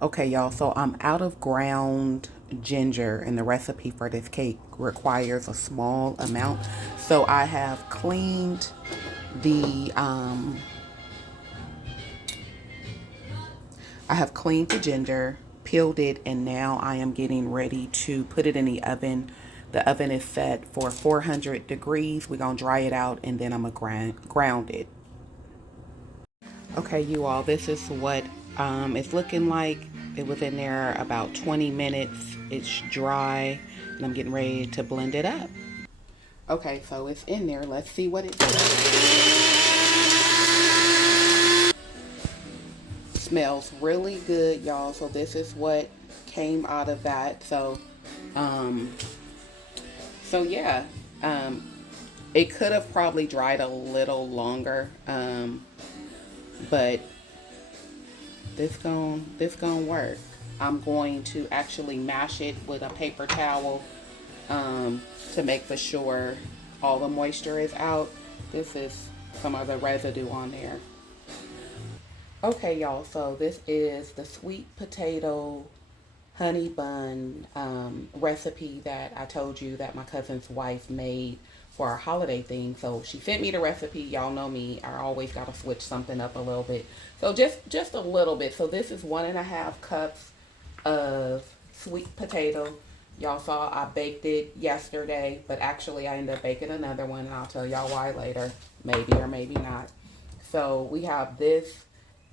Okay, y'all, so I'm out of ground ginger, and the recipe for this cake requires a small amount. So the um I have cleaned the ginger, peeled it, and now I am getting ready to put it in the oven. The oven is set for 400 degrees. We're gonna dry it out, and then I'm gonna ground it. Okay, you all, this is what it's looking like. It was in there about 20 minutes. It's dry, and I'm getting ready to blend it up. Okay, so it's in there. Let's see what it does. Smells really good, y'all. So this is what came out of that. Um, so yeah, um, it could have probably dried a little longer, but this gon' work. I'm going to actually mash it with a paper towel to make for sure all the moisture is out. This is some of the residue on there. Okay, y'all, so this is the sweet potato honey bun recipe that I told you that my cousin's wife made for our holiday thing. So she sent me the recipe. Y'all know me. I always got to switch something up a little bit. So just a little bit. So this is 1.5 cups of sweet potato. Y'all saw I baked it yesterday, but actually I ended up baking another one, and I'll tell y'all why later. Maybe or maybe not. So we have this,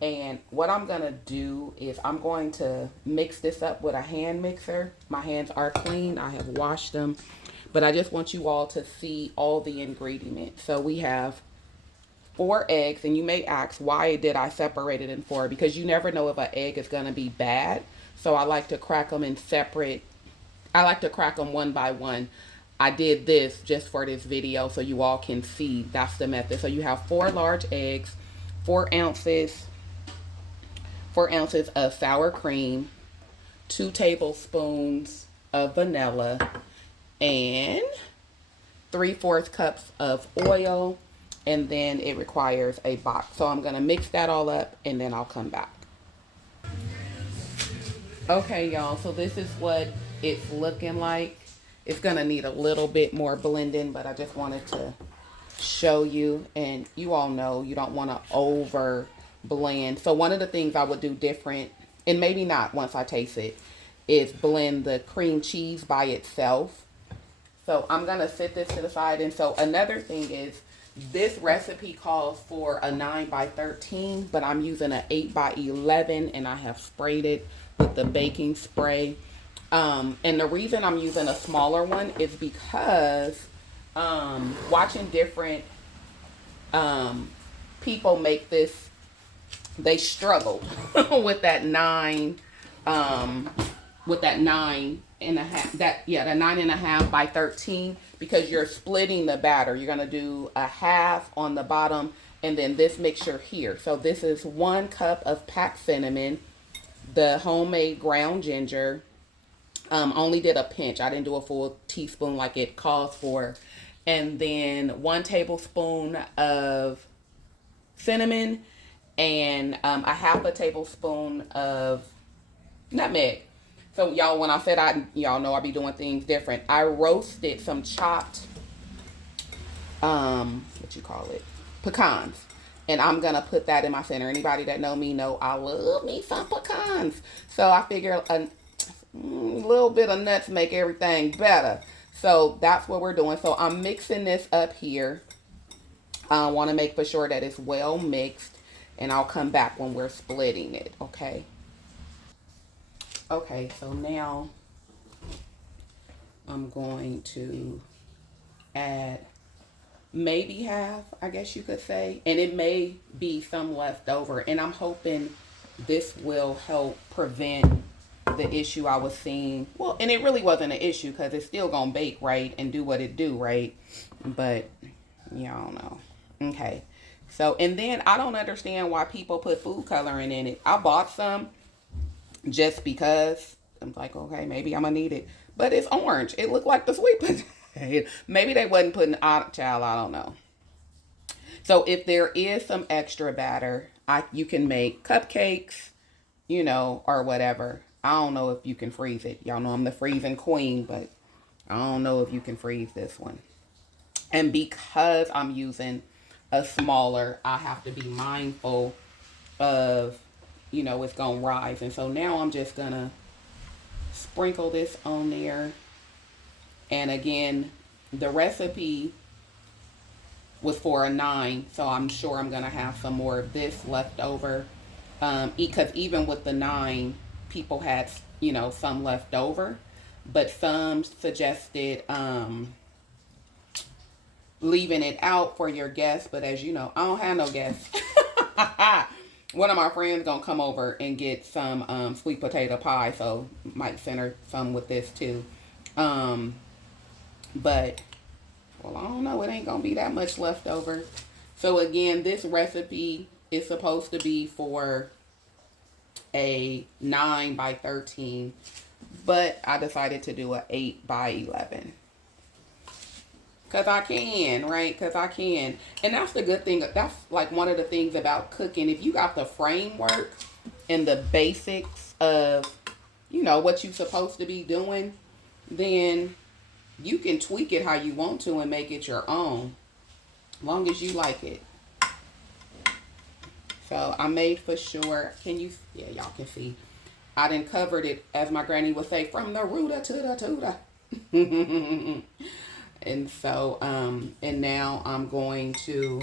and what I'm gonna do is I'm going to mix this up with a hand mixer. My hands are clean, I have washed them, but I just want you all to see all the ingredients. So we have 4 eggs, and you may ask, why did I separate it in four? Because you never know if an egg is gonna be bad. So I like to crack them in separate. I like to crack them one by one. I did this just for this video so you all can see that's the method. So you have 4 large eggs, 4 ounces 4 ounces of sour cream, 2 tablespoons of vanilla, and 3/4 cups of oil. And then it requires a box. So I'm going to mix that all up, and then I'll come back. Okay, y'all, so this is what it's looking like. It's going to need a little bit more blending, but I just wanted to show you. And you all know you don't want to over blend. So one of the things I would do different, and maybe not once I taste it, is blend the cream cheese by itself. So I'm going to set this to the side. And so another thing is, this recipe calls for a 9 by 13, but I'm using an 8 by 11, and I have sprayed it with the baking spray. And the reason I'm using a smaller one is because watching different people make this, they struggled with that um, that 9.5 by 13, because you're splitting the batter. You're gonna do a half on the bottom, and then this mixture here. So this is 1 cup of packed cinnamon, the homemade ground ginger. Only did a pinch. I didn't do a full teaspoon like it calls for. And then 1 tablespoon of cinnamon, and a half a tablespoon of nutmeg. So y'all, when I said y'all know I be doing things different. I roasted some chopped, what you call it, pecans, and I'm gonna put that in my center. Anybody that know me know I love me some pecans. So I figure a little bit of nuts make everything better. So that's what we're doing. So I'm mixing this up here. I want to make for sure that it's well mixed, and I'll come back when we're splitting it. Okay. Okay, so now I'm going to add maybe half, I guess you could say, and it may be some left over. And I'm hoping this will help prevent the issue I was seeing. Well, and it really wasn't an issue because it's still gonna bake right and do what it do, right? But y'all know. Okay. So, and then I don't understand why people put food coloring in it. I bought some just because I'm like, okay, maybe I'm gonna need it. But it's orange. It looked like the sweet potato. Maybe they wasn't putting child. I don't know. So if there is some extra batter, you can make cupcakes, you know, or whatever. I don't know if you can freeze it. Y'all know I'm the freezing queen, but I don't know if you can freeze this one. And because I'm using a smaller, I have to be mindful of, you know, it's going to rise. And so now I'm just going to sprinkle this on there. And again, the recipe was for a 9, so I'm sure I'm going to have some more of this left over. Because even with the 9, people had, you know, some left over. But some suggested leaving it out for your guests. But as you know, I don't have no guests. One of my friends gonna come over and get some sweet potato pie, so might send her some with this too. But well, I don't know. It ain't gonna be that much left over. So again, this recipe is supposed to be for a 9 by 13, but I decided to do a 8 by 11. Because I can, right? Because I can. And that's the good thing. That's like one of the things about cooking. If you got the framework and the basics of, you know, what you're supposed to be doing, then you can tweak it how you want to and make it your own. As long as you like it. So I made for sure. Can you? Yeah, y'all can see. I done covered it, as my granny would say, from the rooter to the tutor. And so, and now I'm going to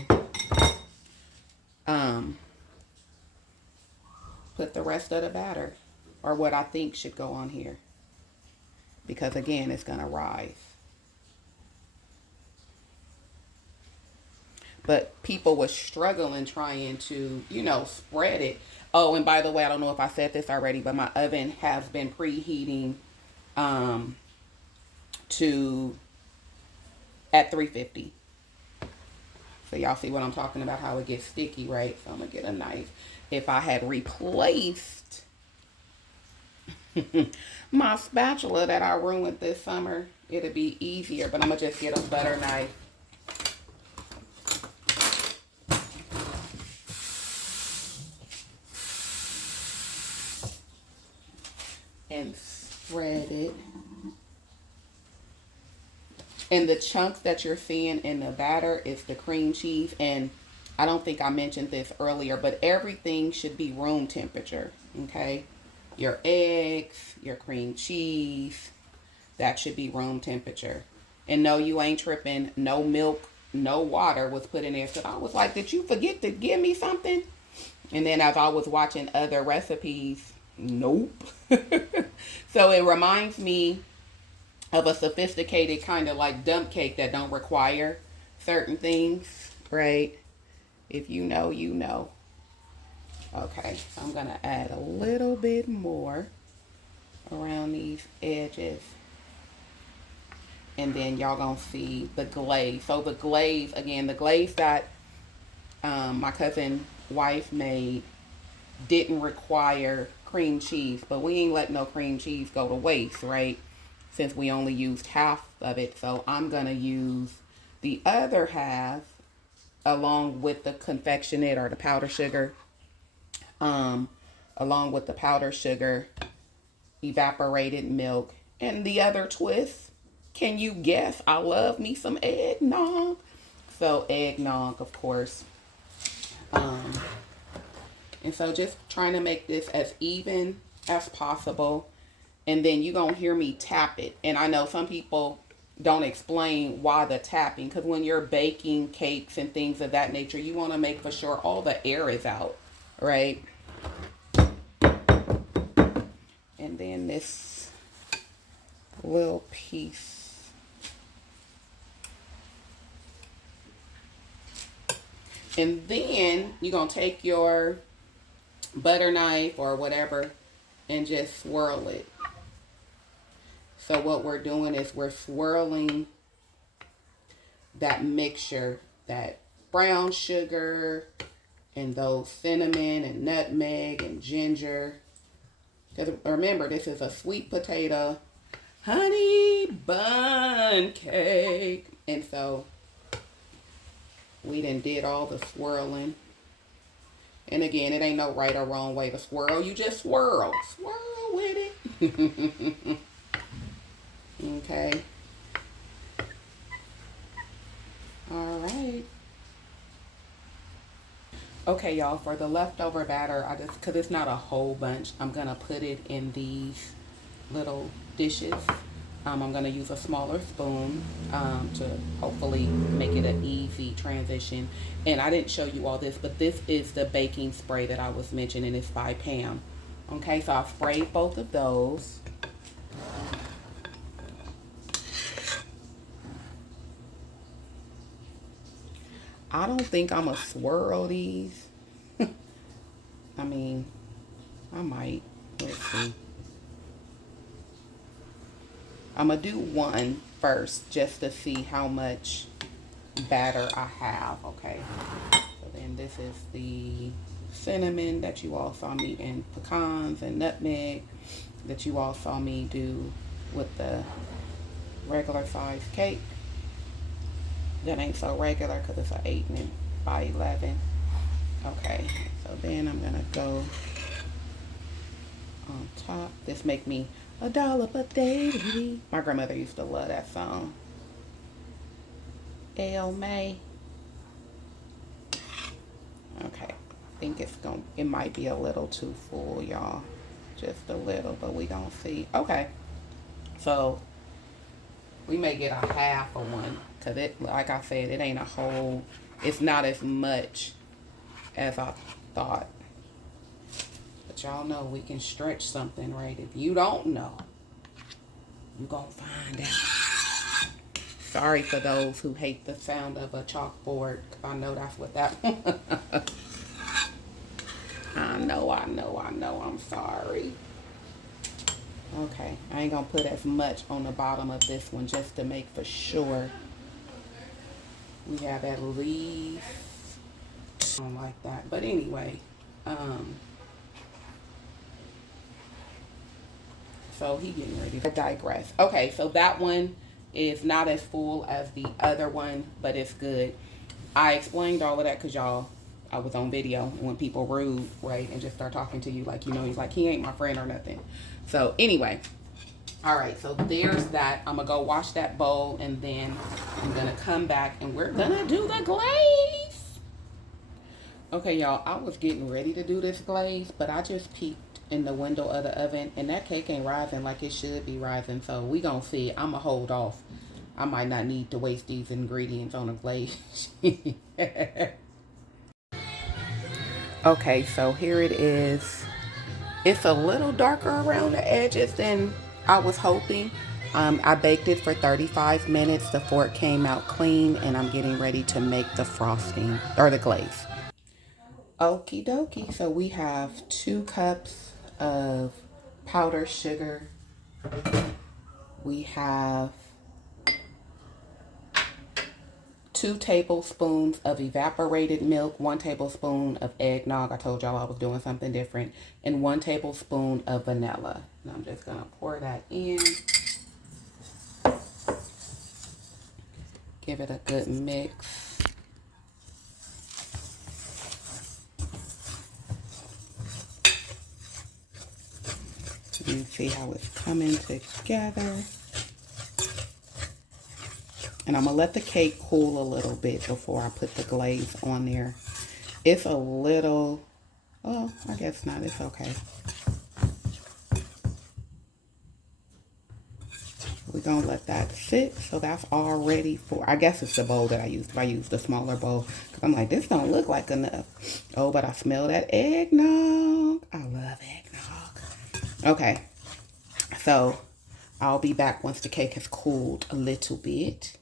put the rest of the batter, or what I think should go on here. Because again, it's going to rise. But people were struggling trying to, you know, spread it. Oh, and by the way, I don't know if I said this already, but my oven has been preheating to at 350. So y'all see what I'm talking about, how it gets sticky, right? So I'm going to get a knife. If I had replaced my spatula that I ruined this summer, it'd be easier. But I'm going to just get a butter knife. And spread it. And the chunks that you're seeing in the batter is the cream cheese. And I don't think I mentioned this earlier, but everything should be room temperature, okay? Your eggs, your cream cheese, that should be room temperature. And no, you ain't tripping. No milk, no water was put in there. So I was like, did you forget to give me something? And then as I was watching other recipes, nope. So it reminds me of a sophisticated kind of like dump cake that don't require certain things, right? If you know, you know. Okay, so I'm gonna add a little bit more around these edges. And then y'all gonna see the glaze. So the glaze, again, the glaze that my cousin wife made didn't require cream cheese, but we ain't let no cream cheese go to waste, right? Since we only used half of it. So I'm going to use the other half along with the confectionate or the powder sugar. Along with the powder sugar, evaporated milk, and the other twist. Can you guess? I love me some eggnog. So eggnog, of course. And so just trying to make this as even as possible. And then you're going to hear me tap it. And I know some people don't explain why the tapping. Because when you're baking cakes and things of that nature, you want to make for sure all the air is out, right? And then this little piece. And then you're going to take your butter knife or whatever and just swirl it. So what we're doing is we're swirling that mixture, that brown sugar and those cinnamon and nutmeg and ginger. Because remember, this is a sweet potato honey bun cake. And so we done did all the swirling. And again, it ain't no right or wrong way to swirl. You just swirl. Swirl with it. Okay. All right. Okay, y'all, for the leftover batter, because it's not a whole bunch, I'm going to put it in these little dishes. I'm going to use a smaller spoon to hopefully make it an easy transition. And I didn't show you all this, but this is the baking spray that I was mentioning. It's by Pam. Okay, so I sprayed both of those. I don't think I'm going to swirl these. I mean, I might. Let's see. I'm going to do one first just to see how much batter I have, okay? So then this is the cinnamon that you all saw me in, pecans and nutmeg that you all saw me do with the regular size cake. That ain't so regular because it's an 8 by 11. Okay, so then I'm going to go on top. This make me a dollop a day. My grandmother used to love that song. El May. Okay, I think it might be a little too full, y'all. Just a little, but we don't see. Okay, so we may get a half of one because it, like I said, it ain't a whole. It's not as much as I thought. But y'all know we can stretch something, right? If you don't know, you're going to find out. Sorry for those who hate the sound of a chalkboard, because I know that's what that I know, I'm sorry. Okay, I ain't going to put as much on the bottom of this one just to make for sure we have at least, I don't like that. But anyway, so he getting ready to digress. Okay, so that one is not as full as the other one, but it's good. I explained all of that because y'all, I was on video, and when people rude, right, and just start talking to you like, you know, he's like, he ain't my friend or nothing. So anyway, all right, so there's that. I'm gonna go wash that bowl, and then I'm gonna come back and we're gonna do the glaze. Okay, y'all, I was getting ready to do this glaze, but I just peeked in the window of the oven, and that cake ain't rising like it should be rising. So we gonna see. I'm gonna hold off. I might not need to waste these ingredients on a glaze. Okay, so here it is. It's a little darker around the edges than I was hoping. I baked it for 35 minutes. The fork came out clean, and I'm getting ready to make the frosting or the glaze. Okie dokie. So we have 2 cups of powdered sugar. We have 2 tablespoons of evaporated milk, 1 tablespoon of eggnog. I told y'all I was doing something different. And 1 tablespoon of vanilla. And I'm just gonna pour that in. Give it a good mix. You see how it's coming together. And I'm going to let the cake cool a little bit before I put the glaze on there. It's a little, oh, I guess not. It's okay. We're going to let that sit. So that's all ready for, I guess it's the bowl that I used. If I used the smaller bowl, because I'm like, this don't look like enough. Oh, but I smell that eggnog. I love eggnog. Okay. So I'll be back once the cake has cooled a little bit.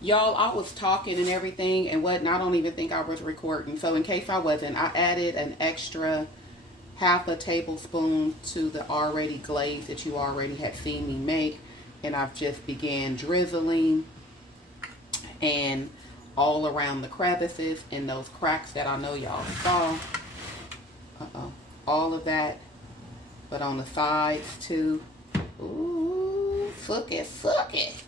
Y'all, I was talking and everything and whatnot. I don't even think I was recording. So in case I wasn't, I added an extra half a tablespoon to the already glaze that you already had seen me make. And I've just began drizzling and all around the crevices and those cracks that I know y'all saw. All of that. But on the sides too. Ooh, suck it, suck it.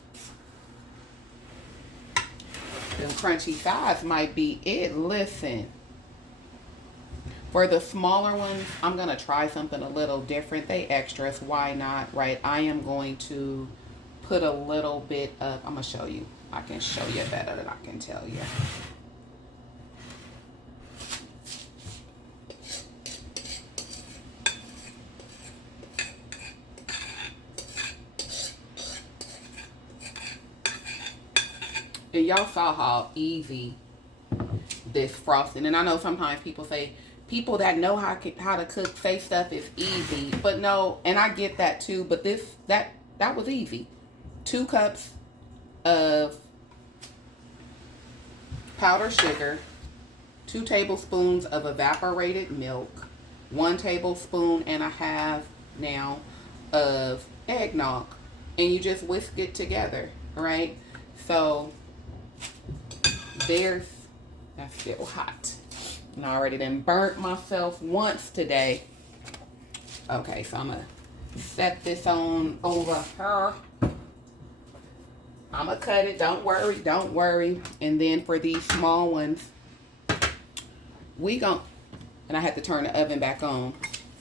them crunchy sides might be it. Listen, for the smaller ones, I'm going to try something a little different. They extras, why not, right? I am going to put a little bit of, I'm going to show you. I can show you better than I can tell you. And y'all saw how easy this frosting. And I know sometimes people say, people that know how to cook say stuff is easy. But no, and I get that too. But that was easy. 2 cups of powdered sugar, 2 tablespoons of evaporated milk, 1 tablespoon and a half now of eggnog. And you just whisk it together, right? So that's still hot. And I already done burnt myself once today. Okay, so I'm gonna set this on over here. I'm gonna cut it, don't worry. And then for these small ones, and I had to turn the oven back on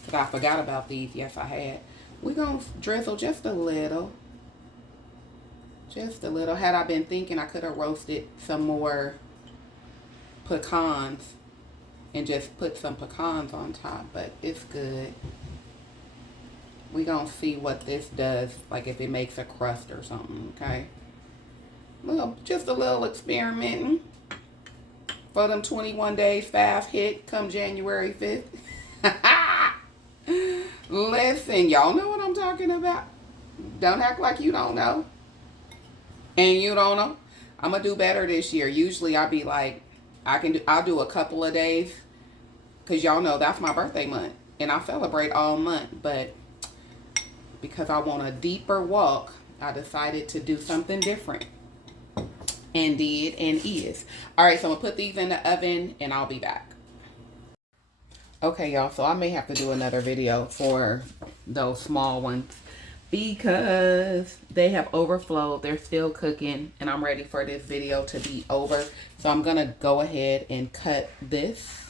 because I forgot about these. Yes, I had. We gonna drizzle just a little. Just a little. Had I been thinking, I could have roasted some more pecans and just put some pecans on top, but it's good. We gonna see what this does, like if it makes a crust or something, okay? Just a little experimenting for them 21 days fast hit come January 5th. Listen, y'all know what I'm talking about. Don't act like you don't know. And you don't know. I'm gonna do better this year. Usually I'll be like, I'll do a couple of days, because y'all know that's my birthday month and I celebrate all month. But because I want a deeper walk, I decided to do something different, and did and is. All right, so I'm gonna put these in the oven and I'll be back. Okay, y'all, so I may have to do another video for those small ones because they have overflowed. They're still cooking and I'm ready for this video to be over. So I'm gonna go ahead and cut this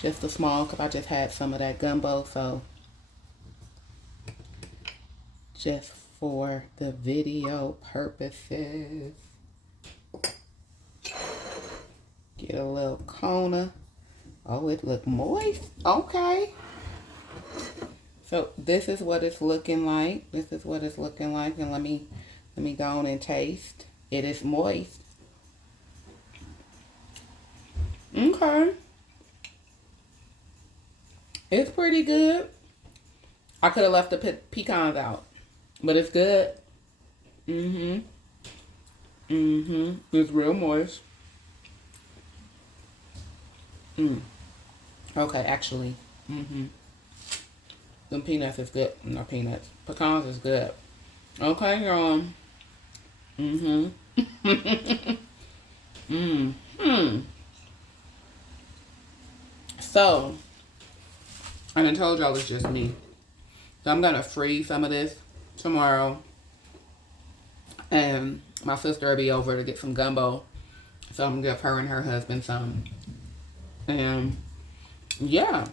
just a small, because I just had some of that gumbo. So just for the video purposes, get a little Kona. Oh, it look moist. Okay. So this is what it's looking like. This is what it's looking like. And let me go on and taste. It is moist. Okay. It's pretty good. I could have left the pecans out, but it's good. It's real moist. Okay, actually. Them peanuts is good. No, peanuts. Pecans is good. Okay, y'all. So, I done told y'all it's just me. So I'm gonna freeze some of this tomorrow. And my sister will be over to get some gumbo. So I'm gonna give her and her husband some. And yeah,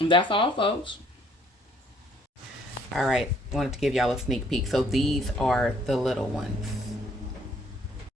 that's all, folks. All right, wanted to give y'all a sneak peek. So these are the little ones.